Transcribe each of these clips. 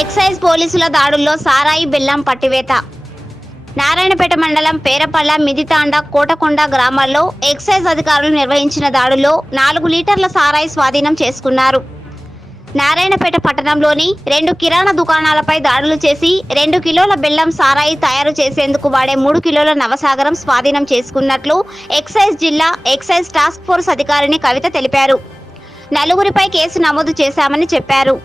Excise పోలీసుల దాడుల్లో సారాయి బెల్లం పట్టివేత. నారాయణపేట మండలం పేరపల్ల, మిదితాండ, కోటకొండ గ్రామాల్లో ఎక్సైజ్ అధికారులు నిర్వహించిన దాడుల్లో 4 లీటర్ల సారాయి స్వాధీనం చేసుకున్నారు. నారాయణపేట పట్టణంలోని 2 కిరాణా దుకాణాలపై దాడులు చేసి 2 కిలోల బెల్లం సారాయి తయారు చేసేందుకు వాడే 3 కిలోల నవసాగరం స్వాధీనం చేసుకున్నట్లు ఎక్సైజ్ జిల్లా ఎక్సైజ్ టాస్క్ ఫోర్స్ అధికారిని కవిత తెలిపారు. 4గురిపై కేసు నమోదు చేశామని చెప్పారు.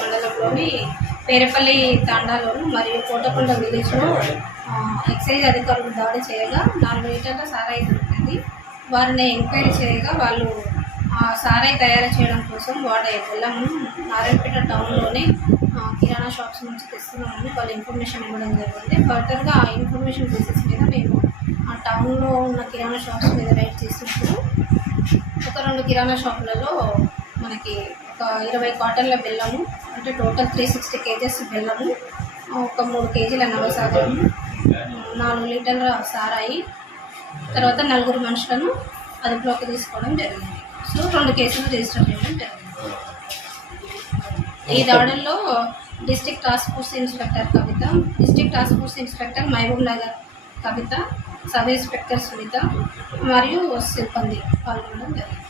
మండలంలోని పేరపల్లి తాండాలోను మరియు కోటకొండ విలేజ్లో ఎక్సైజ్ అధికారులు దాడి చేయగా 4 లీటర్ల సారాయి దొరికింది. వారిని ఎంక్వైరీ చేయగా వాళ్ళు సారాయి తయారు చేయడం కోసం వాడే బెల్లమును నారాయణపేట టౌన్లోని కిరాణా షాప్స్ నుంచి తెస్తున్నామని వాళ్ళు ఇన్ఫర్మేషన్ ఇవ్వడం జరిగింది. ఫర్దర్గా ఆ ఇన్ఫర్మేషన్ బేసిస్ మీద మేము ఆ టౌన్లో ఉన్న కిరాణా షాప్స్ మీద రైడ్ చేసినప్పుడు ఒక 2 కిరాణా షాపులలో మనకి ఒక 20 కాటన్ల బెల్లము, అంటే టోటల్ 360 కేజెస్ బెల్లము, ఒక 3 కేజీల నవసాగరము, 4 లీటర్ల సారాయి, తర్వాత 4 మనుషులను అదుపులోకి తీసుకోవడం జరిగింది. సో 2 కేసులు రిజిస్టర్ చేయడం జరిగింది. ఈ దాడుల్లో district task force inspector Kavitha, district task force inspector Mahabubnagar Kavitha, sub inspector Sunitha మరియు సిబ్బంది పాల్గొనడం జరిగింది.